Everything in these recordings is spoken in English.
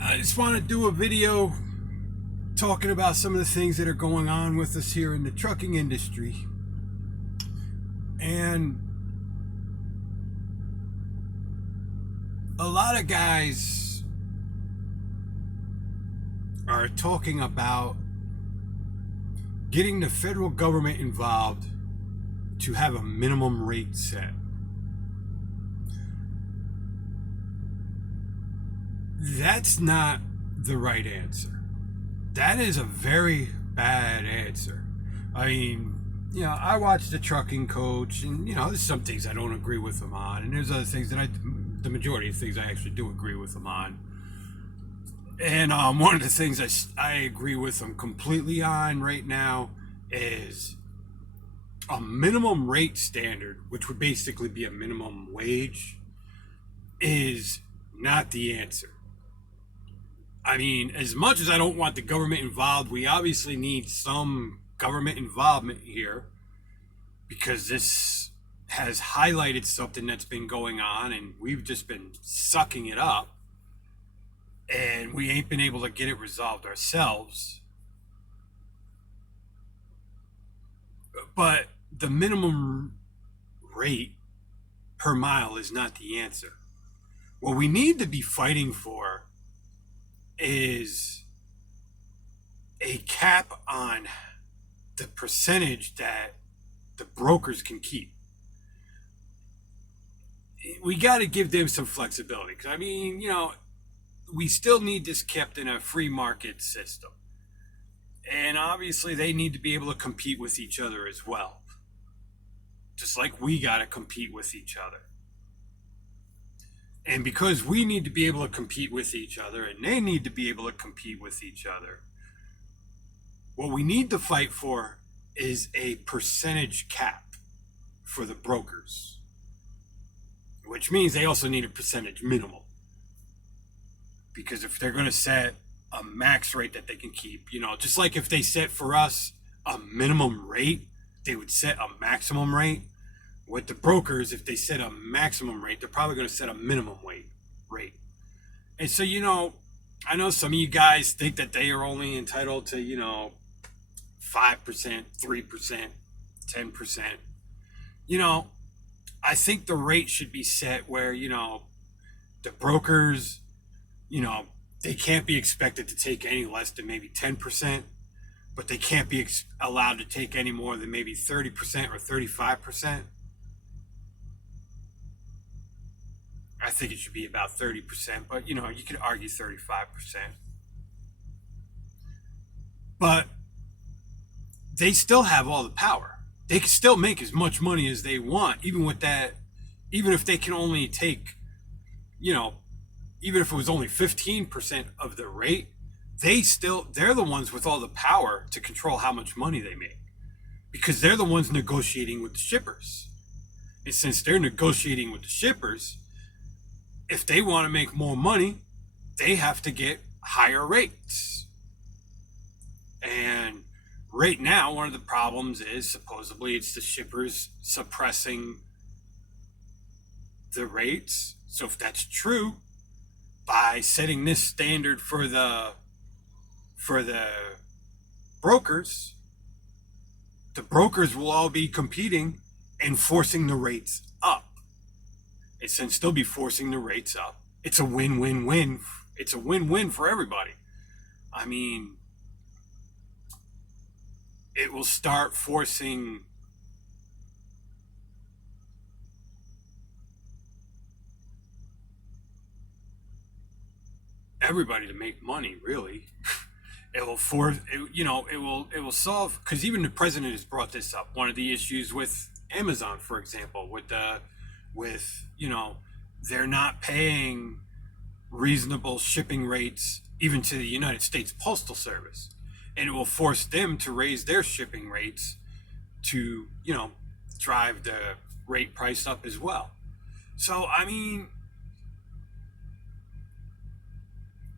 I just want to do a video talking about some of the things that are going on with us here in the trucking industry. And a lot of guys are talking about getting the federal government involved to have a minimum rate set. That's not the right answer. That is a very bad answer. I mean, I watch the trucking coach, and there's some things I don't agree with him on, and there's other things that the majority of things I actually do agree with him on. And one of the things I agree with him completely on right now is a minimum rate standard, which would basically be a minimum wage, is not the answer. I mean, as much as I don't want the government involved, we obviously need some government involvement here because this has highlighted something that's been going on and we've just been sucking it up and we ain't been able to get it resolved ourselves. But the minimum rate per mile is not the answer. What we need to be fighting for is a cap on the percentage that the brokers can keep. We got to give them some flexibility because, I mean, we still need this kept in a free market system. And obviously, they need to be able to compete with each other as well. Just like we got to compete with each other. And because we need to be able to compete with each other and they need to be able to compete with each other, what we need to fight for is a percentage cap for the brokers, which means they also need a percentage minimum. Because if they're going to set a max rate that they can keep, just like if they set for us a minimum rate, they would set a maximum rate. With the brokers, if they set a maximum rate, they're probably going to set a minimum rate. And so, I know some of you guys think that they are only entitled to, 5%, 3%, 10%. I think the rate should be set where, the brokers, they can't be expected to take any less than maybe 10%, but they can't be allowed to take any more than maybe 30% or 35%. I think it should be about 30%, but you could argue 35%. But they still have all the power. They can still make as much money as they want, even with that, even if they can only take, even if it was only 15% of the rate, they're the ones with all the power to control how much money they make because they're the ones negotiating with the shippers. And since they're negotiating with the shippers, if they want to make more money, they have to get higher rates. And right now, one of the problems is supposedly it's the shippers suppressing the rates. So if that's true, by setting this standard for the brokers, the brokers will all be competing and forcing the rates up. And since they'll be forcing the rates up, it's a win-win-win. It's a win-win for everybody. I mean, it will start forcing everybody to make money, really. It will force, it will solve, because even the president has brought this up. One of the issues with Amazon, for example, they're not paying reasonable shipping rates even to the United States Postal Service. And it will force them to raise their shipping rates to, drive the rate price up as well. So, I mean,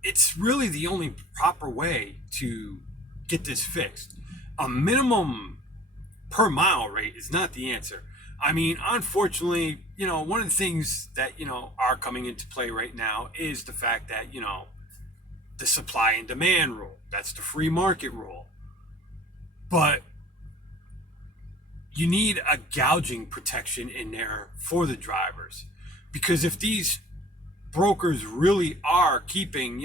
it's really the only proper way to get this fixed. A minimum per mile rate is not the answer. I mean, unfortunately, one of the things that, are coming into play right now is the fact that, the supply and demand rule. That's the free market rule. But you need a gouging protection in there for the drivers. Because if these brokers really are keeping,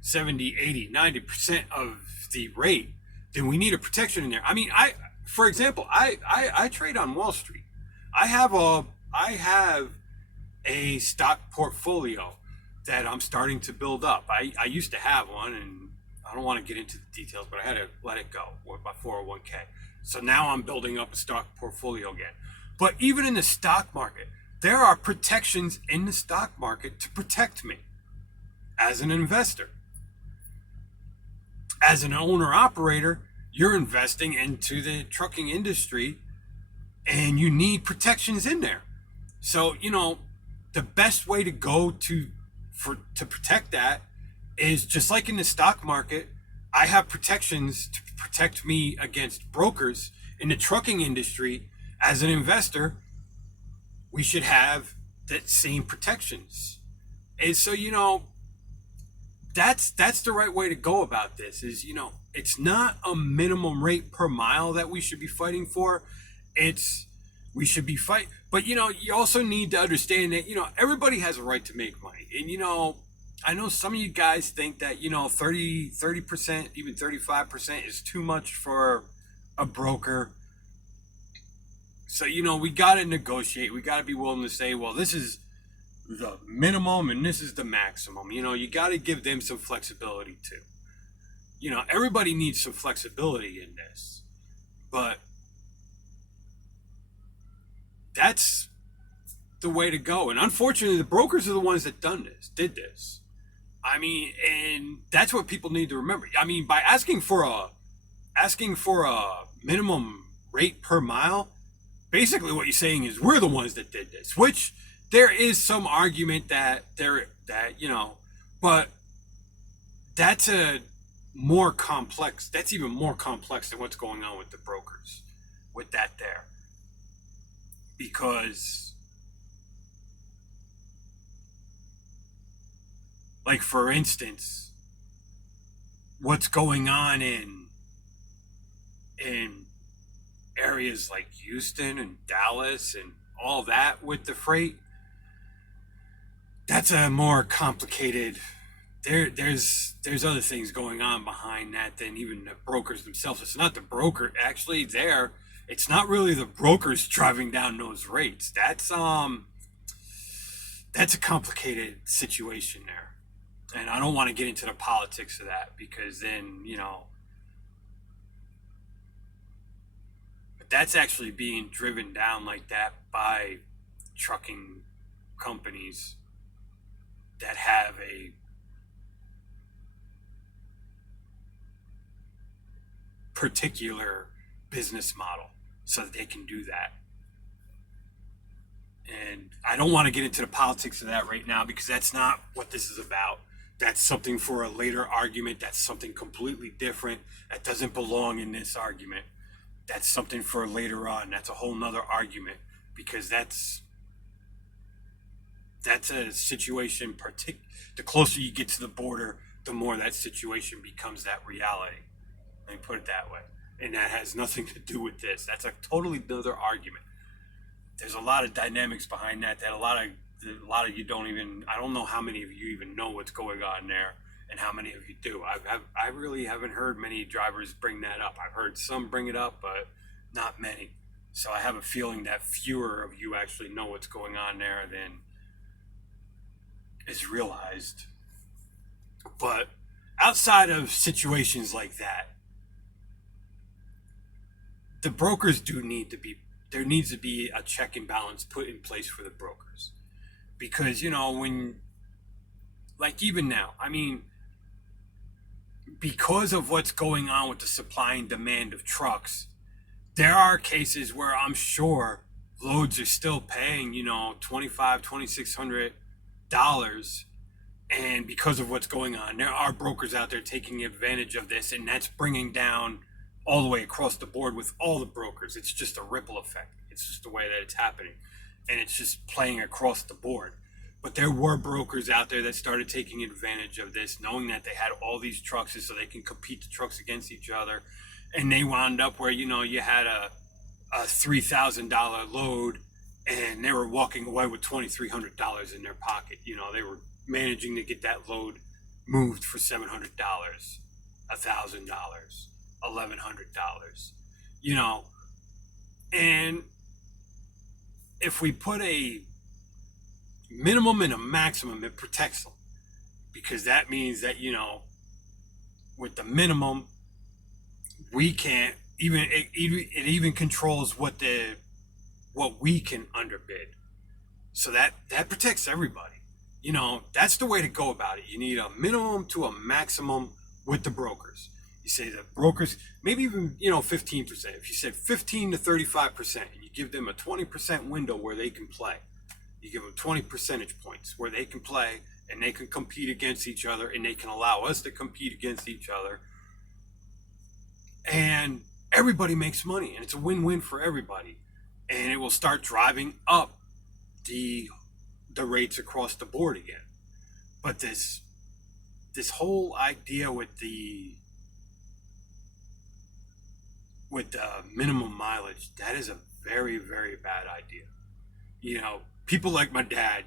70, 80, 90% of the rate, then we need a protection in there. I mean, for example, I trade on Wall Street. I have a stock portfolio that I'm starting to build up. I used to have one, and I don't want to get into the details, but I had to let it go with my 401k. So now I'm building up a stock portfolio again. But even in the stock market, there are protections in the stock market to protect me as an investor. As an owner operator, you're investing into the trucking industry and you need protections in there. So, the best way to go to protect that is just like in the stock market. I have protections to protect me against brokers in the trucking industry. As an investor, we should have that same protections. And so, that's the right way to go about this is, it's not a minimum rate per mile that we should be fighting for. We should be fighting, but you also need to understand that, everybody has a right to make money. And, I know some of you guys think that, 30%, even 35% is too much for a broker. So, we got to negotiate. We got to be willing to say, well, this is the minimum and this is the maximum. You got to give them some flexibility too. Everybody needs some flexibility in this, but that's the way to go. And unfortunately, the brokers are the ones that did this. I mean, and that's what people need to remember. I mean, by asking for a minimum rate per mile, basically what you're saying is we're the ones that did this, which there is some argument but that's even more complex than what's going on with the brokers with that there. Because, like, for instance, what's going on in areas like Houston and Dallas and all that with the freight, that's a more complicated. There's other things going on behind that than even the brokers themselves. It's not the broker actually there. It's not really the brokers driving down those rates. That's a complicated situation there. And I don't want to get into the politics of that because then, but that's actually being driven down like that by trucking companies that have a particular business model so that they can do that. And I don't want to get into the politics of that right now because that's not what this is about. That's something for a later argument. That's something completely different. That doesn't belong in this argument. That's something for later on. That's a whole nother argument because that's a situation. The closer you get to the border, the more that situation becomes that reality. Let me put it that way. And that has nothing to do with this. That's a totally other argument. There's a lot of dynamics behind that a lot of you don't even. I don't know how many of you even know what's going on there, and how many of you do. I really haven't heard many drivers bring that up. I've heard some bring it up, but not many. So I have a feeling that fewer of you actually know what's going on there than is realized. But outside of situations like that, the brokers there needs to be a check and balance put in place for the brokers. Because, when, like even now, I mean, because of what's going on with the supply and demand of trucks, there are cases where I'm sure loads are still paying, $2,500, $2,600. And because of what's going on, there are brokers out there taking advantage of this, and that's bringing down all the way across the board with all the brokers. It's just a ripple effect. It's just the way that it's happening. And it's just playing across the board. But there were brokers out there that started taking advantage of this, knowing that they had all these trucks so they can compete the trucks against each other. And they wound up where, you had a $3,000 load and they were walking away with $2,300 in their pocket. They were managing to get that load moved for $700, $1,000, $1,100. And if we put a minimum and a maximum, it protects them, because that means that with the minimum, we can't even it even controls what we can underbid, so that protects everybody. That's the way to go about it. You need a minimum to a maximum with the brokers. You say that brokers, maybe even 15%. If you said 15 to 35%, and you give them a 20% window where they can play, you give them 20 percentage points where they can play and they can compete against each other, and they can allow us to compete against each other, and everybody makes money, and it's a win-win for everybody, and it will start driving up the rates across the board again. But this whole idea with the minimum mileage, that is a very, very bad idea. People like my dad,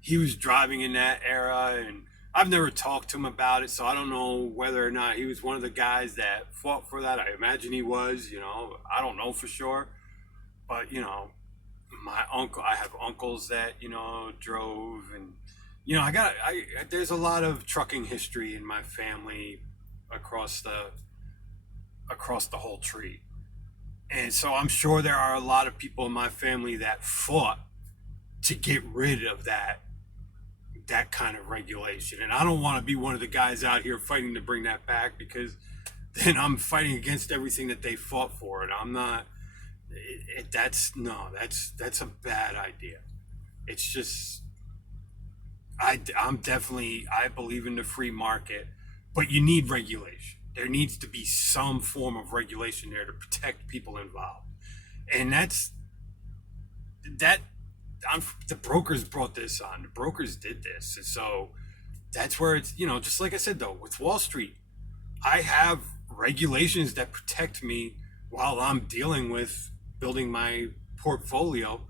he was driving in that era, and I've never talked to him about it, so I don't know whether or not he was one of the guys that fought for that. I imagine he was. I don't know for sure, but I have uncles that drove, and there's a lot of trucking history in my family across the whole tree, and so I'm sure there are a lot of people in my family that fought to get rid of that kind of regulation. And I don't want to be one of the guys out here fighting to bring that back, because then I'm fighting against everything that they fought for, and I'm not. That's a bad idea. It's just, I believe in the free market, but you need regulation. There needs to be some form of regulation there to protect people involved, and the brokers brought this on. The brokers did this, and so that's where it's just like I said though, with Wall Street, I have regulations that protect me while I'm dealing with building my portfolio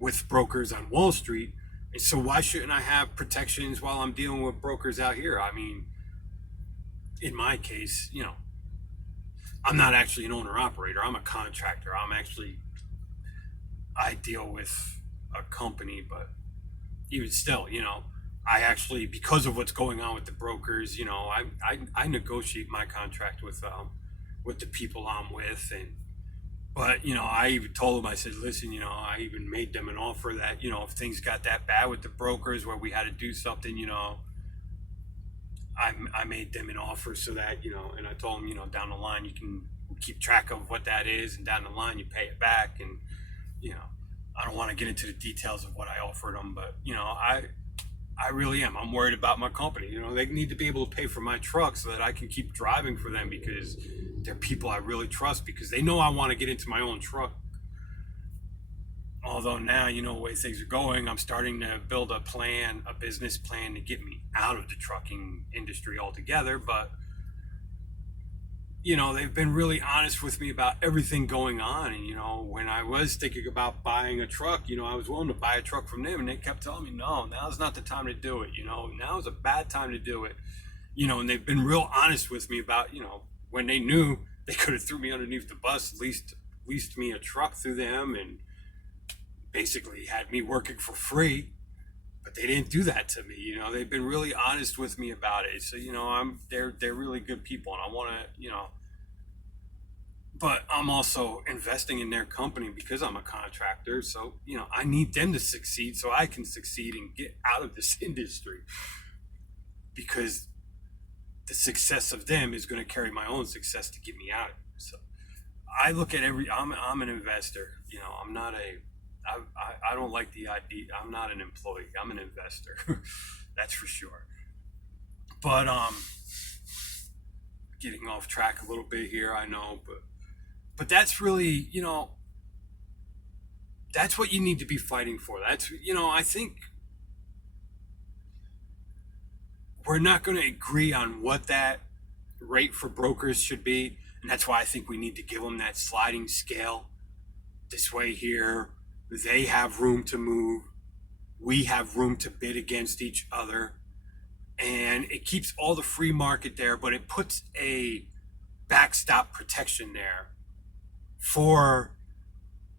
with brokers on Wall Street, and so why shouldn't I have protections while I'm dealing with brokers out here? I mean, in my case, I'm not actually an owner operator. I'm a contractor. I deal with a company, but even still, I actually, because of what's going on with the brokers, I negotiate my contract with the people I'm with, but I even told them, I said, listen, I even made them an offer that if things got that bad with the brokers where we had to do something, I made them an offer so that and I told them, down the line you can keep track of what that is, and down the line you pay it back, and I don't want to get into the details of what I offered them, but I really am. I'm worried about my company. They need to be able to pay for my truck so that I can keep driving for them, because they're people I really trust, because they know I want to get into my own truck. Although now, the way things are going, I'm starting to build a business plan to get me out of the trucking industry altogether. But they've been really honest with me about everything going on. And, when I was thinking about buying a truck, I was willing to buy a truck from them, and they kept telling me, no, now's not the time to do it. Now's a bad time to do it. And they've been real honest with me about, when they knew they could have threw me underneath the bus, leased me a truck through them, and basically had me working for free. But they didn't do that to me. They've been really honest with me about it. So, they're really good people, and I want to, but I'm also investing in their company because I'm a contractor. So, I need them to succeed so I can succeed and get out of this industry, because the success of them is going to carry my own success to get me out of it. So I look at I'm an investor. I'm not I don't like the idea. I'm not an employee. I'm an investor. That's for sure. But getting off track a little bit here, I know, but that's really, that's what you need to be fighting for. That's, I think we're not going to agree on what that rate for brokers should be. And that's why I think we need to give them that sliding scale. This way here, they have room to move. We have room to bid against each other. And it keeps all the free market there, but it puts a backstop protection there for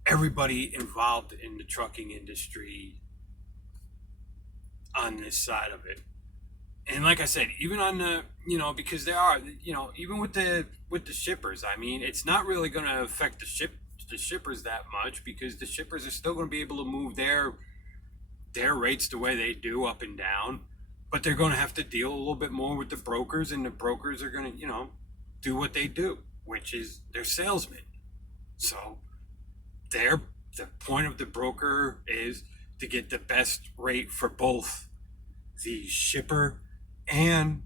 everybody involved in the trucking industry on this side of it. And like I said, even on the, because there are, even with the shippers, I mean, it's not really going to affect the shippers that much, because the shippers are still going to be able to move their rates the way they do, up and down, but they're going to have to deal a little bit more with the brokers, and the brokers are going to, do what they do, which is they're salesmen. So the point of the broker is to get the best rate for both the shipper and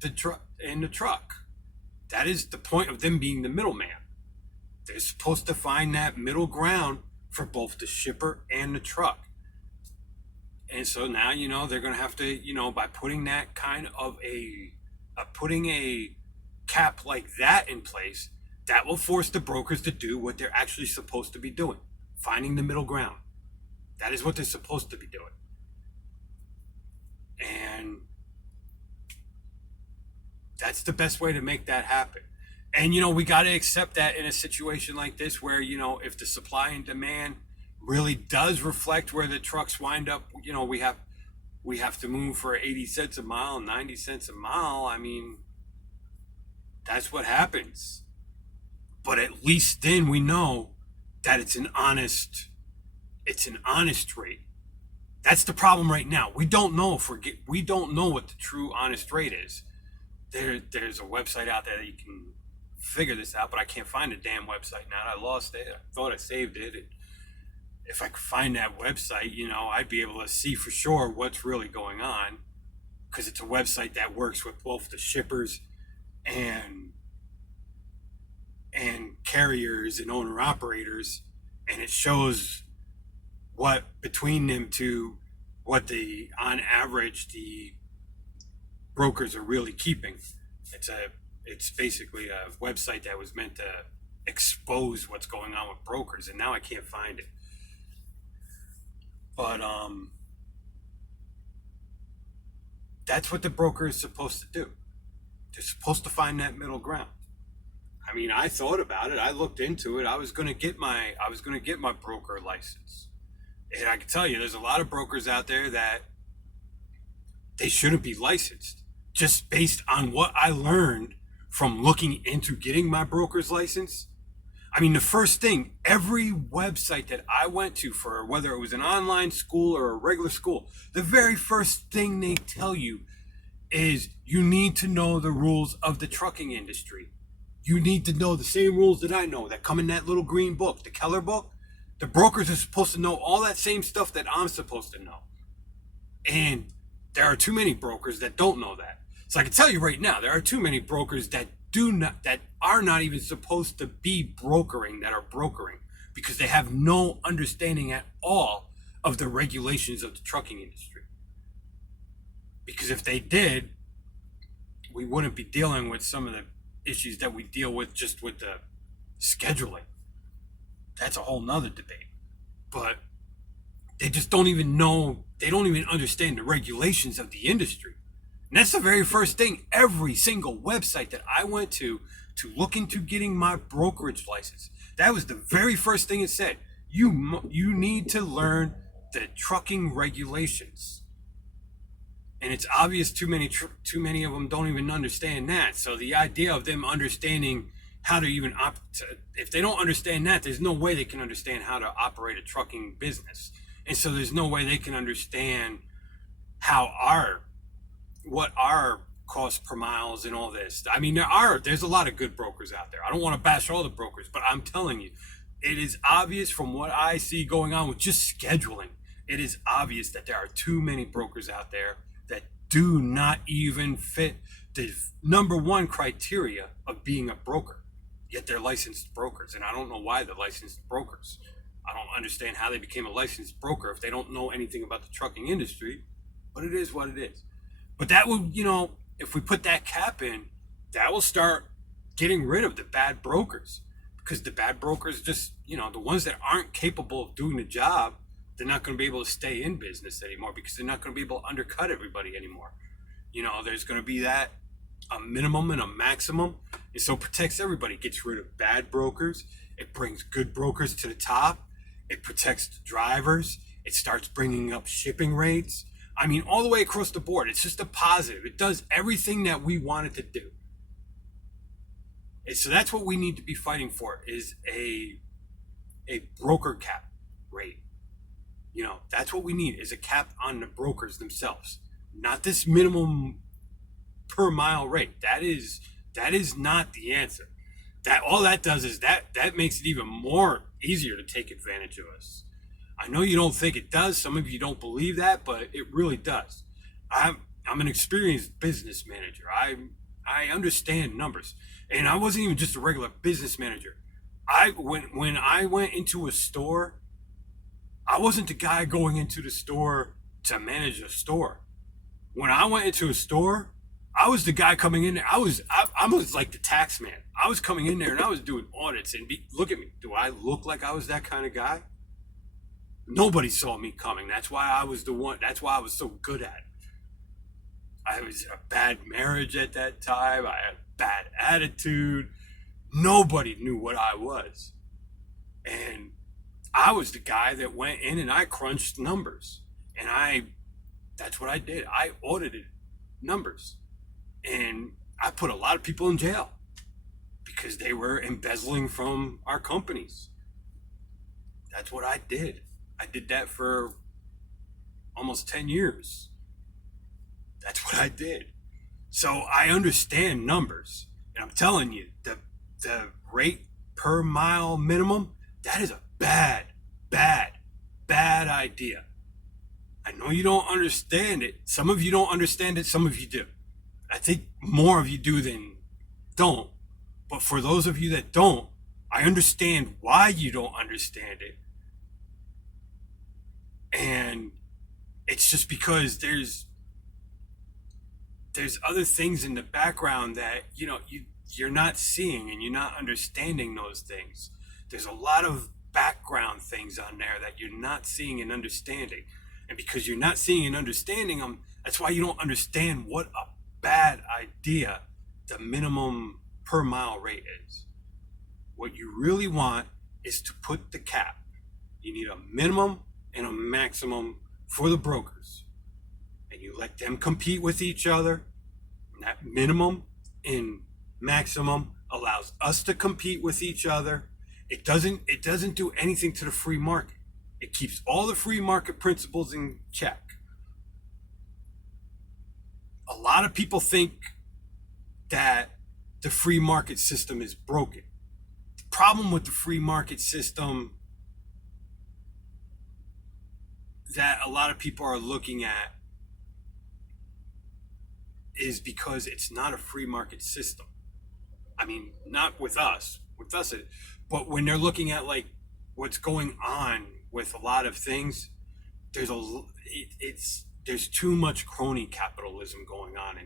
the truck. That is the point of them being the middleman. They're supposed to find that middle ground for both the shipper and the truck. And so now, they're going to have to, by putting that kind of putting a cap like that in place, that will force the brokers to do what they're actually supposed to be doing, finding the middle ground. That is what they're supposed to be doing. And that's the best way to make that happen. And, we got to accept that in a situation like this where, if the supply and demand really does reflect where the trucks wind up, we have to move for 80 cents a mile, 90 cents a mile. I mean, that's what happens. But at least then we know that it's an honest rate. That's the problem right now. We don't know we don't know what the true honest rate is. There's a website out there that you can figure this out, but I can't find the damn website now. I lost it. I thought I saved it. If I could find that website, I'd be able to see for sure what's really going on, because it's a website that works with both the shippers and carriers and owner operators, and it shows what between them to what on average the brokers are really keeping. It's basically a website that was meant to expose what's going on with brokers, and now I can't find it. But that's what the broker is supposed to do. They're supposed to find that middle ground. I mean, I thought about it. I looked into it. I was going to get my broker license. And I can tell you, there's a lot of brokers out there that they shouldn't be licensed, just based on what I learned from looking into getting my broker's license. I mean, the first thing, every website that I went to, for whether it was an online school or a regular school, the very first thing they tell you is you need to know the rules of the trucking industry. You need to know the same rules that I know that come in that little green book, the Keller book. The brokers are supposed to know all that same stuff that I'm supposed to know. And there are too many brokers that don't know that. So I can tell you right now, there are too many brokers that are not even supposed to be brokering, that are brokering, because they have no understanding at all of the regulations of the trucking industry. Because if they did, we wouldn't be dealing with some of the issues that we deal with just with the scheduling. That's a whole nother debate. But they just don't even know, they don't even understand the regulations of the industry. And that's the very first thing. Every single website that I went to look into getting my brokerage license, that was the very first thing it said. You need to learn the trucking regulations. And it's obvious too many of them don't even understand that. So the idea of them understanding how to even if they don't understand that, there's no way they can understand how to operate a trucking business. And so there's no way they can understand what our cost per miles and all this. I mean, there's a lot of good brokers out there. I don't want to bash all the brokers, but I'm telling you, it is obvious from what I see going on with just scheduling. It is obvious that there are too many brokers out there that do not even fit the number one criteria of being a broker, yet they're licensed brokers. And I don't know why they're licensed brokers. I don't understand how they became a licensed broker if they don't know anything about the trucking industry, but it is what it is. But that will, if we put that cap in, that will start getting rid of the bad brokers, because the bad brokers just, the ones that aren't capable of doing the job, they're not going to be able to stay in business anymore because they're not going to be able to undercut everybody anymore. There's going to be that a minimum and a maximum. And so it protects everybody. It gets rid of bad brokers. It brings good brokers to the top. It protects the drivers. It starts bringing up shipping rates. I mean, all the way across the board. It's just a positive. It does everything that we want it to do. And so that's what we need to be fighting for, is a broker cap rate. That's what we need, is a cap on the brokers themselves. Not this minimum per mile rate. That is not the answer. That all that does is that makes it even more easier to take advantage of us. I know you don't think it does. Some of you don't believe that, but it really does. I'm an experienced business manager. I understand numbers, and I wasn't even just a regular business manager. When I went into a store, I wasn't the guy going into the store to manage a store. When I went into a store, I was the guy coming in there. I was like the tax man. I was coming in there and I was doing audits. And look at me. Do I look like I was that kind of guy? Nobody saw me coming. That's why I was the one. That's why I was so good at it. I was in a bad marriage at that time. I had a bad attitude. Nobody knew what I was. And I was the guy that went in and I crunched numbers. And that's what I did. I audited numbers. And I put a lot of people in jail because they were embezzling from our companies. That's what I did. I did that for almost 10 years. That's what I did. So I understand numbers. And I'm telling you, the rate per mile minimum, that is a bad idea. I know you don't understand it. Some of you don't understand it. Some of you do. I think more of you do than don't. But for those of you that don't, I understand why you don't understand it. And it's just because there's other things in the background that, you're not seeing, and you're not understanding those things. There's a lot of background things on there that you're not seeing and understanding. And because you're not seeing and understanding them, that's why you don't understand what a bad idea the minimum per mile rate is. What you really want is to put the cap. You need a minimum and a maximum for the brokers. And you let them compete with each other. And that minimum and maximum allows us to compete with each other. It doesn't do anything to the free market. It keeps all the free market principles in check. A lot of people think that the free market system is broken. The problem with the free market system that a lot of people are looking at is because it's not a free market system. I mean, not with us. With us, but when they're looking at like what's going on with a lot of things, there's too much crony capitalism going on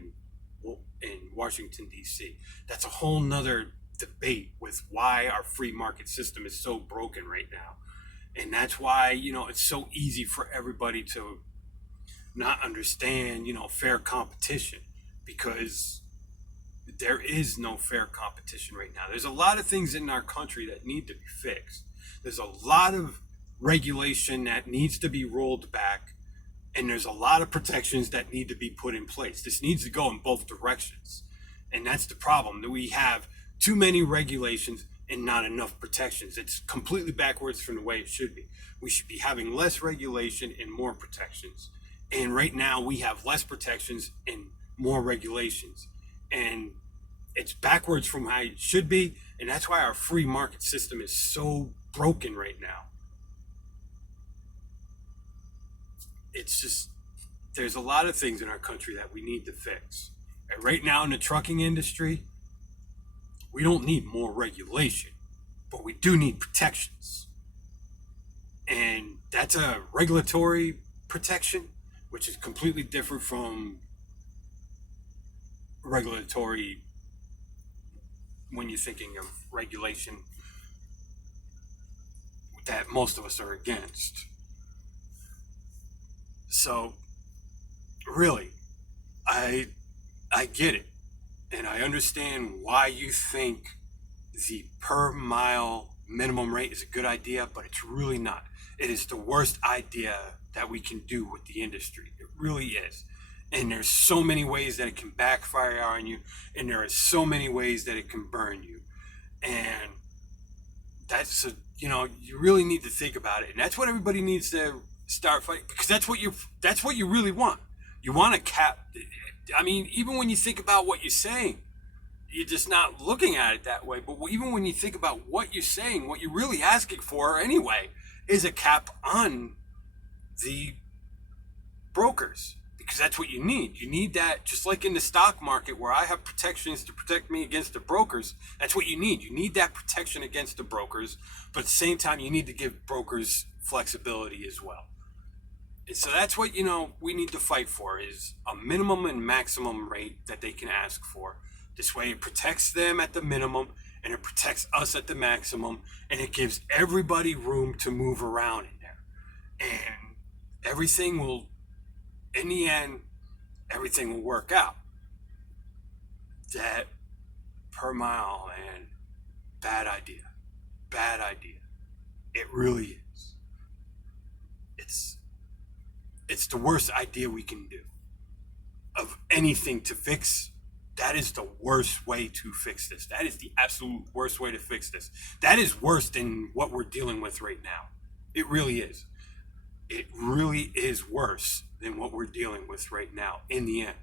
in Washington, D.C. That's a whole nother debate with why our free market system is so broken right now. And that's why, it's so easy for everybody to not understand, fair competition, because there is no fair competition right now. There's a lot of things in our country that need to be fixed. There's a lot of regulation that needs to be rolled back, and there's a lot of protections that need to be put in place. This needs to go in both directions. And that's the problem, that we have too many regulations and not enough protections. It's completely backwards from the way it should be. We should be having less regulation and more protections. And right now we have less protections and more regulations. And it's backwards from how it should be. And that's why our free market system is so broken right now. It's just, there's a lot of things in our country that we need to fix. And right now in the trucking industry, we don't need more regulation, but we do need protections. And that's a regulatory protection, which is completely different from regulatory, when you're thinking of regulation, that most of us are against. So really, I I get it, and I understand why you think the per mile minimum rate is a good idea, but it's really not. It is the worst idea that we can do with the industry. It really is. And there's so many ways that it can backfire on you, and there are so many ways that it can burn you. And that's you really need to think about it, and that's what everybody needs to start fighting, because that's what you really want. You want to cap. I mean, even when you think about what you're saying, you're just not looking at it that way. But even when you think about what you're saying, what you're really asking for anyway is a cap on the brokers, because that's what you need. You need that, just like in the stock market where I have protections to protect me against the brokers. That's what you need. You need that protection against the brokers, but at the same time, you need to give brokers flexibility as well. And so that's what, we need to fight for, is a minimum and maximum rate that they can ask for. This way it protects them at the minimum and it protects us at the maximum, and it gives everybody room to move around in there. And everything will, in the end, everything will work out. That per mile, man, bad idea. Bad idea. It really is. It's the worst idea we can do of anything to fix. That is the worst way to fix this. That is the absolute worst way to fix this. That is worse than what we're dealing with right now. It really is. It really is worse than what we're dealing with right now in the end.